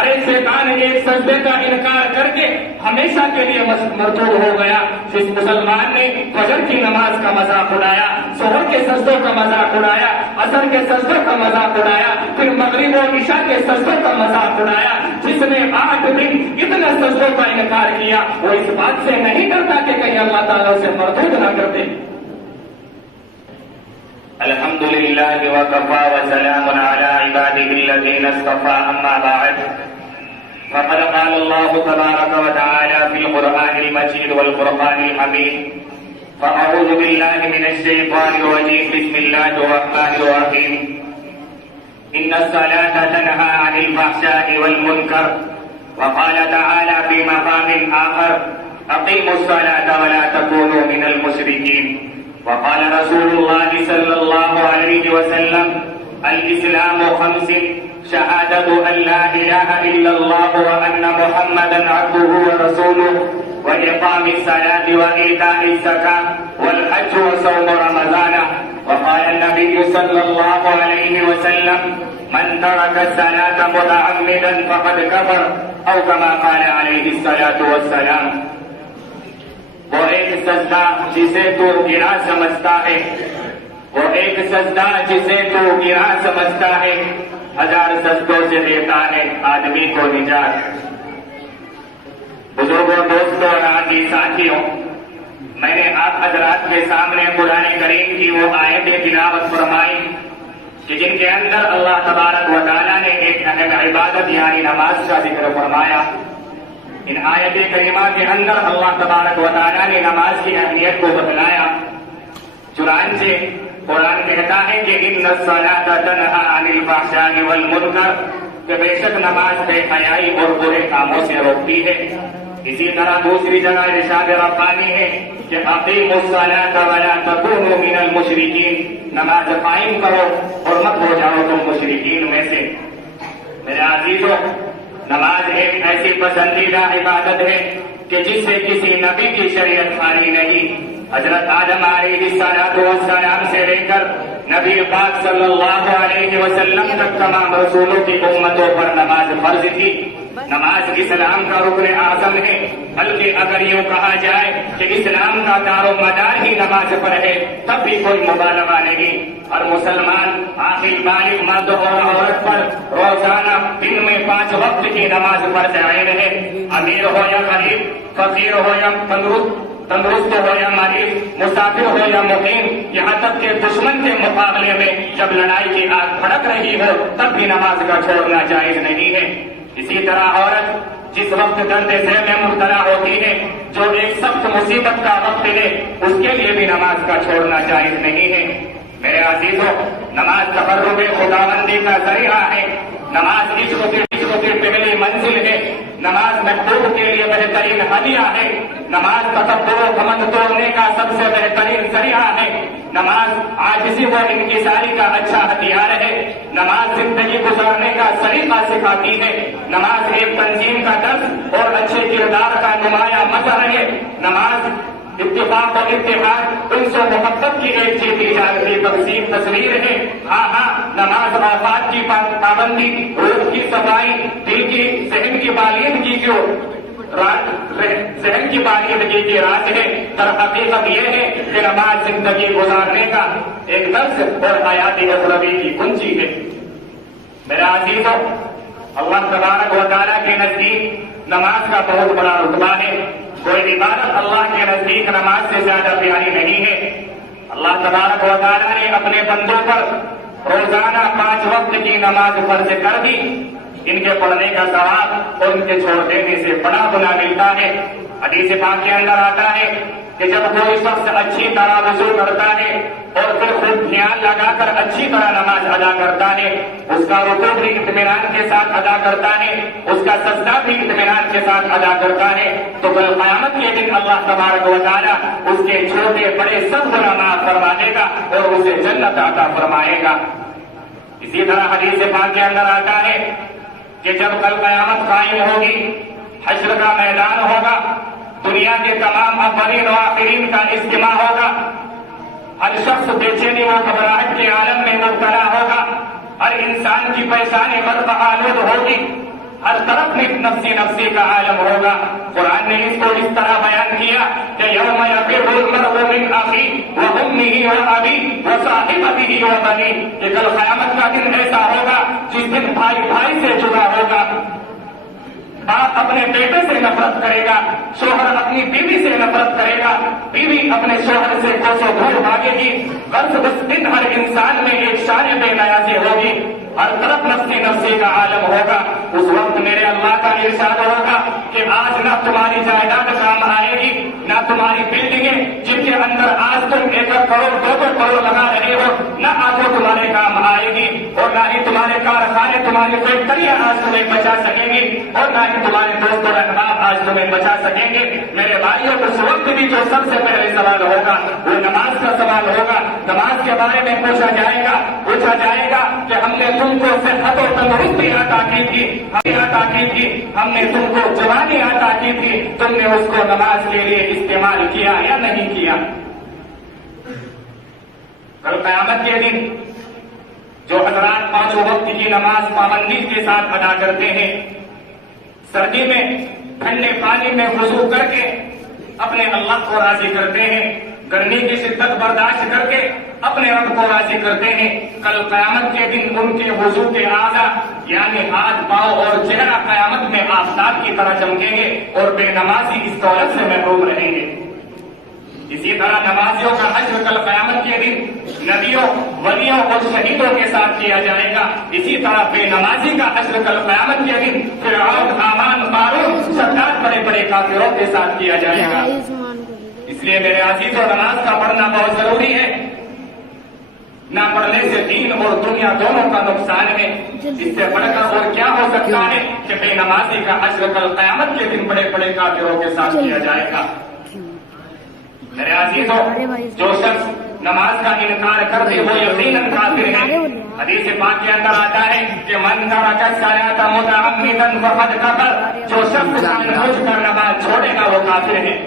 ارے شیطان ایک سجدے کا انکار کر کے ہمیشہ کے لیے مردود ہو گیا. جس مسلمان نے فجر کی نماز کا مذاق اڑایا، ظہر کے سجدوں کا مذاق اڑایا، عصر کے سجدوں کا مذاق اڑایا، پھر مغرب و عشاء کے سجدوں کا مذاق اڑایا، جس نے 8 دن اتنا سجدوں کا انکار کیا، وہ اس بات سے نہیں ڈرتا کہ کہیں اللہ تعالیٰ اسے مردود نہ کر دے. الحمد للہ وکفى وسلام علی عباده الذین اصطفى اما بعد فقد قال الله تبارك وتعالى في القرآن المجيد والفرقان الحميد فأعوذ بالله من الشيطان الرجيم بسم الله الرحمن الرحيم إن الصلاة تنهى عن الفحشاء والمنكر وقال تعالى في مقام آخر أقيموا الصلاة ولا تكونوا من المشركين وقال رسول الله صلى الله عليه وسلم الإسلام 5 شهادة أن لا إله إلا الله وأن محمدا عبده ورسوله وإقام الصلاة وإيتاء الزكاة والحج وصوم رمضان. وقال النبي صلى الله عليه وسلم من ترك الصلاة متعمدا فقد كفر أو كما قال عليه الصلاة والسلام. وہ ایک سجدہ جسے تو گرا سمجھتا ہے، وہ ایک سجدہ جسے تو گرا سمجھتا ہے، 1000 سجدوں سے دیتا ہے آدمی کو نجات. بزرگوں، دوستوں اور آدمی ساتھیوں، میں نے آپ حضرات کے سامنے قرآن کریم کی وہ آیتیں تلاوت فرمائی کہ جن کے اندر اللہ تبارک و تعالیٰ نے ایک اہم عبادت یعنی نماز کا ذکر فرمایا. ان آیت کریمہ کے اندر اللہ تبارک و تعالیٰ نے نماز کی اہمیت کو بتلایا. چنانچہ قرآن کہتا ہے کہ ان الصلاۃ تنہی عن الفحشاء والمنکر، کہ بے شک نماز بے حیائی اور برے کاموں سے روکتی ہے. اسی طرح دوسری جگہ ارشاد ربانی ہے کہ اقیموا الصلاۃ ولا تکونوا من المشرکین، نماز قائم کرو اور مت ہو جاؤ تم مشرکین میں سے. میرے عزیزوں، نماز ایک ایسی پسندیدہ عبادت ہے کہ جس سے کسی نبی کی شریعت خالی نہیں. حضرت آدم علیہ السلام سے لے کر نبی پاک صلی اللہ علیہ وسلم تک تمام رسولوں کی امتوں پر نماز فرض تھی. نماز اسلام کا رکن اعظم ہے، بلکہ اگر یوں کہا جائے کہ اسلام کا دار و مدار ہی نماز پر ہے تب بھی کوئی مبالغہ نہیں. ہر مسلمان عاقل بالغ مرد اور عورت پر روزانہ دن میں 5 وقت کی نماز فرض عین ہے. امیر ہو یا غریب، فقیر ہو یا تندرست ہو یا مریض، مسافر ہو یا مقیم، یہاں تک کہ دشمن کے مقابلے میں جب لڑائی کی آگ بھڑک رہی ہو تب بھی نماز کا چھوڑنا جائز نہیں ہے. اسی طرح عورت جس وقت درد ذیل میں مبتلا ہوتی ہے، جو ایک سخت مصیبت کا وقت ہے، اس کے لیے بھی نماز کا چھوڑنا جائز نہیں ہے. میرے عزیزوں، نماز تقرب خداوندی کا ذریعہ ہے. نماز عشق کی پہلی منزل ہے. نماز محبوب کے لیے بہترین ہدیہ ہے. نماز تکبر و گھمنڈ توڑنے کا سب سے بہترین ذریعہ ہے. نماز عاجزی و انکساری کا اچھا ہتھیار ہے. نماز زندگی گزارنے کا طریقہ سکھاتی ہے. نماز ایک تنظیم کا درس اور اچھے کردار کا نمایاں مظہر ہے. نماز اتفاق و اتحاد، انس و محبت کی ایک جیتی جاگتی تقسیم تصویر ہے. ہاں، نماز اوقات کی پابندی، روح کی صفائی، دل کی ذہن کی بالیدگی کی راز ہے. در حقیقت یہ ہے کہ نماز زندگی گزارنے کا ایک درس اور حیاتی اخروی کی کنجی ہے. میرا عزیزوں، اللہ تبارک و تعالیٰ کے نزدیک نماز کا بہت بڑا رتبہ ہے. کوئی عبادت اللہ کے نزدیک نماز سے زیادہ پیاری نہیں ہے. اللہ تبارک و تعالیٰ نے اپنے بندوں پر روزانہ 5 وقت کی نماز فرض کر دی. ان کے پڑھنے کا ثواب اور ان کے چھوڑ دینے سے بڑا گناہ ملتا ہے. حدیث پاک کے اندر آتا ہے کہ جب کوئی شخص اچھی طرح وضو کرتا ہے اور پھر خوب دھیان لگا کر اچھی طرح نماز ادا کرتا ہے، اس کا رکوع بھی اطمینان کے ساتھ ادا کرتا ہے، اس کا سجدہ بھی اطمینان کے ساتھ ادا کرتا ہے، تو کل قیامت کے دن اللہ تبارک و تعالیٰ اس کے چھوٹے بڑے سب گناہ معاف فرما دے گا اور اسے جنت عطا فرمائے گا. اسی طرح حدیث پاک کے اندر آتا ہے کہ جب کل قیامت قائم ہوگی، حشر کا میدان ہوگا، دنیا کے تمام اولین و آخرین کا اجتماع ہوگا، ہر شخص بے چینی و گھبراہٹ کے عالم میں مبتلا ہوگا، ہر انسان کی پریشانی غضب آلود ہوگی. ہر طرف نفسی نفسی کا عالم ہوگا. قرآن نے اس کو اس طرح بیان کیا کہ یوم یفر المرء من اخیہ وامہ وابیہ وصاحبتہ وبنیہ، کہ کل قیامت کا دن ایسا ہوگا جس دن بھائی بھائی سے جدا ہوگا، باپ اپنے بیٹے سے نفرت کرے گا، شوہر اپنی بیوی سے نفرت کرے گا، بیوی اپنے شوہر سے کوسوں دور بھاگے گی. غرض اس دن ہر انسان میں ایک شان بے نیازی ہوگی، ہر طرف نفسی نفسی کا عالم ہوگا. اس وقت میرے اللہ کا ارشاد ہوگا کہ آج نہ تمہاری جائیداد کام آئے گی، نہ تمہاری بلڈنگیں جن کے اندر آج تم 1 کروڑ 2 کروڑ لگا رہے ہو، نہ آج وہ تمہارے کام آئے گی، اور نہ ہی تمہارے کارخانے تمہاری فیکٹریاں آج تمہیں بچا سکیں گی، اور نہ ہی تمہارے دوست اور احباب آج تمہیں بچا سکیں گے. میرے بھائیوں اس وقت بھی جو سب سے پہلے سوال ہوگا وہ نماز کا سوال ہوگا. نماز کے بارے میں پوچھا جائے گا کہ ہم نے تم کو صحت و تندرستی عطا کی تھی، ہم نے تم کو جوانی عطا کی تھی، تم نے اس کو نماز کے لیے استعمال کیا یا نہیں کیا؟ کل قیامت کے دن جو حضرات 5 وقت کی نماز پابندی کے ساتھ ادا کرتے ہیں، سردی میں ٹھنڈے پانی میں وضو کر کے اپنے اللہ کو راضی کرتے ہیں، گرمی کی شدت برداشت کر کے اپنے رب کو راضی کرتے ہیں، کل قیامت کے دن ان کے وضو کے اعضاء یعنی ہاتھ پاؤں اور چہرہ قیامت میں آفتاب کی طرح چمکیں گے اور بے نمازی اس دولت سے محروم رہیں گے. اسی طرح نمازیوں کا حشر کل قیامت کے دن نبیوں ولیوں اور شہیدوں کے ساتھ کیا جائے گا. اسی طرح بے نمازی کا حشر کل قیامت کے دن فرعون حامان قارون سردار بڑے بڑے کافروں کے ساتھ کیا جائے گا. اس لیے میرے عزیزوں نماز کا پڑھنا بہت ضروری ہے. نہ پڑھنے سے دین اور دنیا دونوں کا نقصان ہے. اس سے بڑھ کر اور کیا ہو سکتا ہے کہ بے نمازی کا حشر کل قیامت کے دن بڑے بڑے کافروں کے ساتھ کیا جائے گا. میرے عزیزوں جو شخص نماز کا انکار کرتے وہ یقیناً کافر ہے. حدیث پاک کے اندر آتا ہے کہ من ترک الصلاۃ متعمدا فقد کفر، جو شخص جان بوجھ کر نماز چھوڑے گا وہ کافر ہے.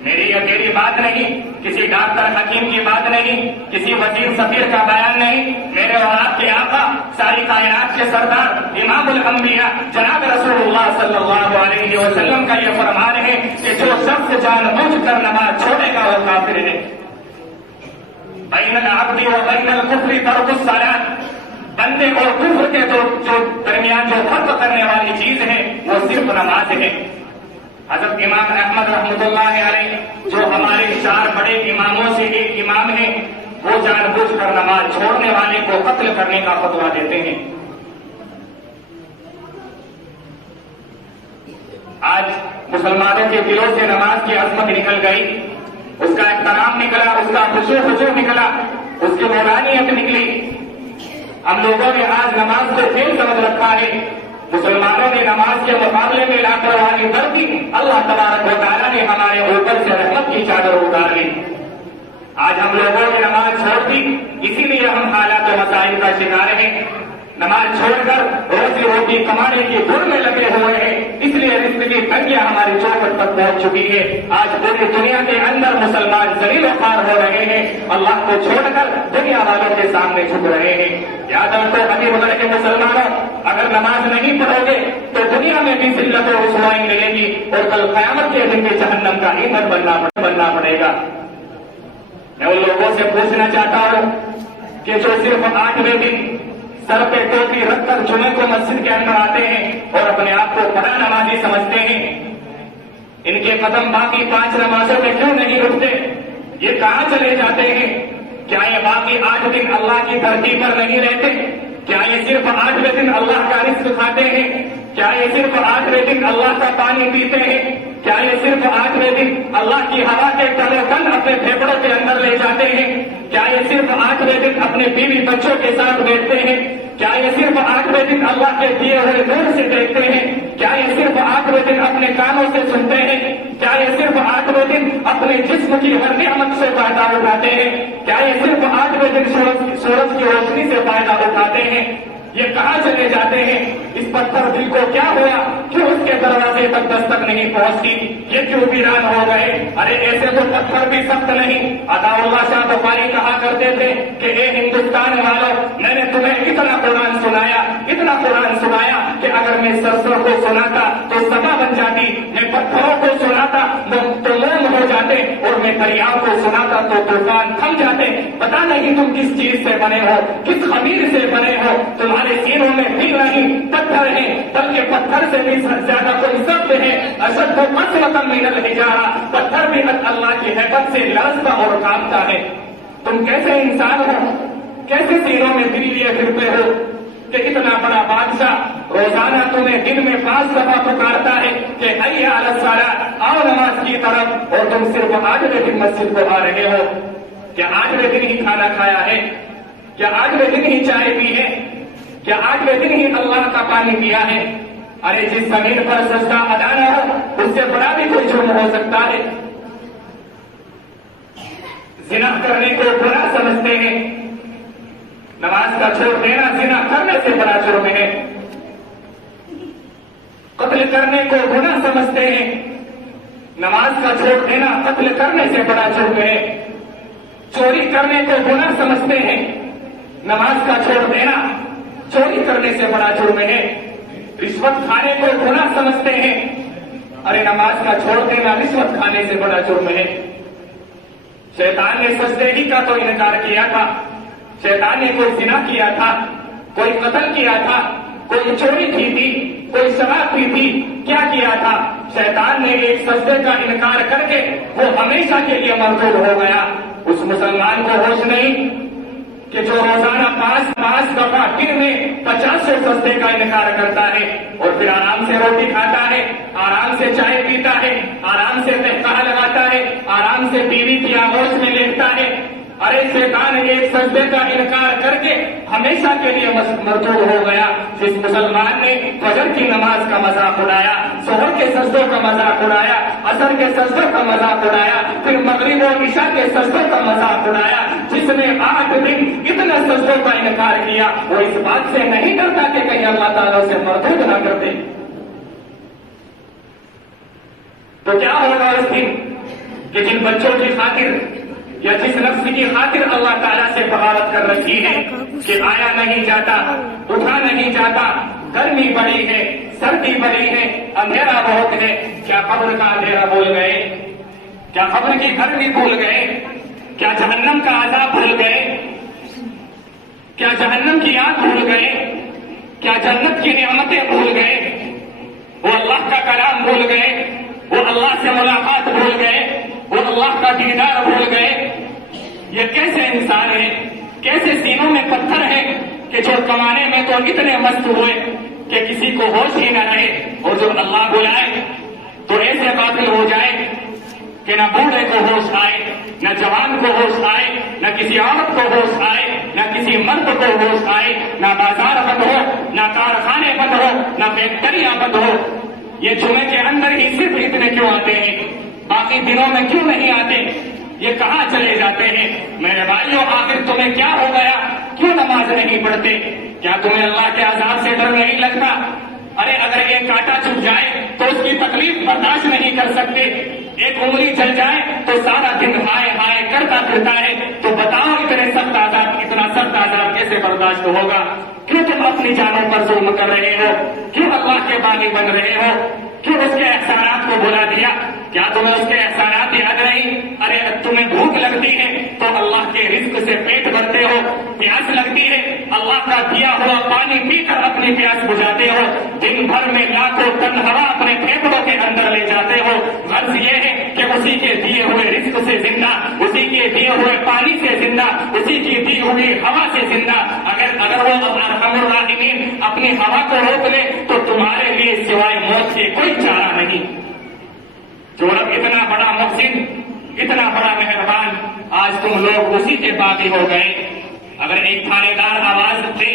میری یا تیری بات نہیں، کسی ڈاکٹر حکیم کی بات نہیں، کسی وزیر سفیر کا بیان نہیں، میرے اور آپ کے آقا ساری کائنات کے سردار امام الانبیاء جناب رسول اللہ صلی اللہ علیہ وسلم کا یہ فرمان ہے کہ جو شخص جان بوجھ کر نماز چھوڑے گا وہ کافر ہے. بین العبد و بین الکفر ترک الصلاۃ، بندے اور کفر کے جو درمیان جو فرق کرنے والی چیز ہے وہ صرف نماز ہے. حضرت امام احمد رحمۃ اللہ علیہ جو ہمارے 4 بڑے اماموں سے ایک امام ہیں، وہ جان بوجھ کر نماز چھوڑنے والے کو قتل کرنے کا فتویٰ دیتے ہیں. آج مسلمانوں کے دلوں سے نماز کی عظمت نکل گئی، اس کا احترام نکلا، اس کا خشوع نکلا، اس کی نورانیت نکلی. ہم لوگوں نے آج نماز کو کھیل سمجھ رکھا ہے. مسلمانوں نے نماز کے مقابلے میں لاپرواہی برتی، اللہ تبارک و تعالیٰ نے ہمارے اوپر سے رحمت کی چادر اتار لی. آج ہم لوگوں نے نماز چھوڑ دی، اسی لیے ہم حالات و مسائل کا شکار ہیں. نماز چھوڑ کر روزی روٹی کمانے کی دھن میں لگے ہوئے ہیں، اس لیے رزق کی تنگیاں ہماری چوکھٹ تک پہنچ چکی ہے. آج پوری دنیا کے اندر مسلمان ذلیل و خوار ہو رہے ہیں، اللہ کو چھوڑ کر دنیا والوں کے سامنے جھک رہے ہیں. یاد رکھو حبیب اللہ کے مسلمانوں، اگر نماز نہیں پڑھو گے تو دنیا میں بھی ذلت و رسوائی ملے گی اور کل قیامت کے دن کے جہنم کا ایندھن بننا پڑے گا. میں ان لوگوں سے پوچھنا چاہتا ہوں کہ جو صرف 8ویں دن سر پہ ٹوپی رکھ کر جمعے کو مسجد کے اندر آتے ہیں اور اپنے آپ کو بڑا نمازی سمجھتے ہیں، ان کے قدم باقی 5 نمازوں میں کیوں نہیں رکتے؟ یہ کہاں چلے جاتے ہیں؟ کیا یہ باقی 8 دن اللہ کی دھرتی پر نہیں رہتے؟ کیا یہ صرف 8ویں دن اللہ کا رزق کھاتے ہیں؟ کیا یہ صرف 8ویں دن اللہ کا پانی پیتے ہیں؟ کیا یہ صرف 8ویں دن اللہ کی ہوا کے تن اپنے پھیپڑوں کے اندر لے جاتے ہیں؟ کیا یہ صرف 8ویں دن اپنے بیوی بچوں کے ساتھ بیٹھتے ہیں؟ کیا یہ صرف 8ویں دن اللہ کے دیے ہوئے نور سے دیکھتے ہیں؟ کیا یہ صرف 8ویں دن اپنے کانوں سے سنتے ہیں؟ کیا یہ صرف 8ویں دن اپنے جسم کی ہر نعمت سے فائدہ اٹھاتے ہیں؟ کیا یہ صرف 8ویں دن سورج کی روشنی سے فائدہ اٹھاتے ہیں؟ یہ کہاں چلے جاتے ہیں؟ اس پتھر دل کو کیا ہوا؟ کیوں اس کے دروازے تک دستک نہیں پہنچتی؟ یہ کیوں ویران ہو گئے؟ ارے ایسے تو پتھر بھی سخت نہیں. عطا اللہ شاہ بخاری کہا کرتے تھے کہ اے ہندوستان والوں، میں نے تمہیں اتنا قرآن سنایا کہ اگر میں سرسوں کو سناتا تو سبا بن جاتی، میں پتھروں کو سناتا تو موم ہو جاتے، اور میں دریاؤں کو سناتا تو طوفان تھم جاتے۔ پتا نہیں تم کس چیز سے بنے ہو، کس خمیر سے بنے ہو، تمہارے سینوں میں دل نہیں پتھر ہے، بلکہ پتھر سے بھی زیادہ کوئی سخت ہے۔ اشد قسوۃ من الحجارہ، پتھر بھی اللہ کی ہیبت سے لرزتا اور کانپتا ہے۔ تم کیسے انسان ہو، کیسے سینوں میں دل لیے پھرتے ہو کہ اتنا بڑا بادشاہ روزانہ تمہیں دن میں 5 دفعہ پکارتا ہے کہ حی علی الصلاۃ، آؤ نماز کی طرف، اور تم صرف 8ویں دن مسجد کو آ رہے ہو؟ کیا 8ویں دن ہی کھانا کھایا ہے؟ کیا 8ویں دن ہی چائے پی ہے؟ کیا 8ویں دن ہی اللہ کا پانی پیا ہے؟ ارے جس زمین پر سجدہ ادا نہ ہو اس سے بڑا بھی کوئی جرم ہو سکتا ہے۔ زنا کرنے کو برا سمجھتے ہیں، نماز کا چھوڑ دینا زنا کرنے سے بڑا جرم ہے۔ قتل کرنے کو گناہ سمجھتے ہیں، نماز کا چھوڑ دینا قتل کرنے سے بڑا جرم ہے۔ چوری کرنے کو گناہ سمجھتے ہیں، نماز کا چھوڑ دینا چوری کرنے سے بڑا جرم ہے۔ رشوت کھانے کو گناہ سمجھتے ہیں، ارے نماز کا چھوڑ دینا رشوت کھانے سے بڑا جرم ہے۔ شیطان نے سجدے ہی کا تو انکار کیا تھا، شیطان نے کوئی زنا کیا تھا، کوئی قتل کیا تھا، کوئی چوری کی تھی، کوئی شراب پی تھی، کیا کیا تھا؟ شیطان نے ایک سجدے کا انکار کر کے وہ ہمیشہ کے لیے مردود ہو گیا۔ اس مسلمان کو ہوش نہیں کہ جو روزانہ 5 دفعہ دن میں 50 سجدے کا انکار کرتا ہے اور پھر آرام سے روٹی کھاتا ہے، آرام سے چائے پیتا ہے، آرام سے تہکہ لگاتا ہے، آرام سے بیوی کی آغوش میں لیٹتا ہے۔ ارے شیطان ایک سجدے کا انکار کر کے ہمیشہ کے لیے مردود ہو گیا۔ جس مسلمان نے فجر کی نماز کا مذاق اڑایا، ظہر کے سجدوں کا مذاق اڑایا، عصر کے سجدوں کا مذاق اڑایا، پھر مغرب اور عشاء کے سجدوں کا مذاق اڑایا، جس نے 8 دن اتنا سجدوں کا انکار کیا، وہ اس بات سے نہیں ڈرتا کہ کہیں اللہ تعالیٰ سے مردود نہ کر دے۔ تو کیا ہوگا اس دن کہ جن بچوں کی خاطر یا جس نفس کی خاطر اللہ تعالیٰ سے بغاوت کر رکھی ہے کہ آیا نہیں جاتا، اٹھا نہیں جاتا، گرمی بڑی ہے، سردی بڑی ہے، اندھیرا بہت ہے، کیا قبر کا اندھیرا بھول گئے؟ کیا قبر کی گرمی بھول گئے؟ کیا جہنم کا عذاب بھول گئے؟ کیا جہنم کی آگ بھول گئے؟ کیا جنت کی نعمتیں بھول گئے؟ وہ اللہ کا کلام بھول گئے؟ وہ اللہ سے ملاقات بھول گئے؟ وہ اللہ کا دیدار بھول گئے؟ یہ کیسے انسان ہیں، کیسے سینوں میں پتھر ہے کہ جو کمانے میں تو اتنے مست ہوئے کہ کسی کو ہوش ہی نہ رہے، اور جب اللہ بلائے تو ایسے غافل ہو جائے کہ نہ بوڑھے کو ہوش آئے، نہ جوان کو ہوش آئے، نہ کسی عورت کو ہوش آئے، نہ کسی مرد کو ہوش آئے، نہ بازار بند ہو، نہ کارخانے بند ہو، نہ فیکٹریاں بند ہو۔ یہ جمعے کے اندر ہی صرف اتنے کیوں آتے ہیں، باقی دنوں میں کیوں نہیں آتے؟ یہ کہاں چلے جاتے ہیں؟ میرے بھائیوں، آخر تمہیں کیا ہو گیا؟ کیوں نماز نہیں پڑھتے؟ کیا تمہیں اللہ کے عذاب سے ڈر نہیں لگتا؟ ارے اگر ایک کانٹا چبھ جائے تو اس کی تکلیف برداشت نہیں کر سکتے، ایک انگلی چل جائے تو سارا دن ہائے ہائے کرتا پھرتا ہے، تو بتاؤ اتنا سخت عذاب کیسے برداشت ہوگا؟ کیوں تم اپنی جانوں پر ظلم کر رہے ہو؟ کیوں اللہ کے بانی بن رہے ہو؟ کیوں اس کے احسانات کو بھلا دیا؟ کیا تمہیں اس کے احسانات یاد نہیں؟ ارے تمہیں بھوک لگتی ہے تو اللہ کے رزق سے پیٹ بھرتے ہو، پیاس لگتی ہے اللہ کا دیا ہوا پانی پی کر اپنی پیاس بجھاتے ہو، دن بھر میں لاکھوں ٹن ہوا اپنے پھیپھڑوں کے اندر لے جاتے ہو۔ غرض یہ ہے کہ اسی کے دیے ہوئے رزق سے زندہ، اسی کے دیے ہوئے پانی سے زندہ، اسی کی دی ہوئی ہوا سے زندہ۔ اگر وہ ارحم الراحمین اپنی ہوا کو روک لے تو تمہارے لیے سوائے موت کے کوئی چارہ نہیں۔ جو رب اتنا بڑا محسن، اتنا بڑا مہربان، آج تم لوگ اسی کے باغی ہو گئے۔ اگر ایک تھانے دار آواز دے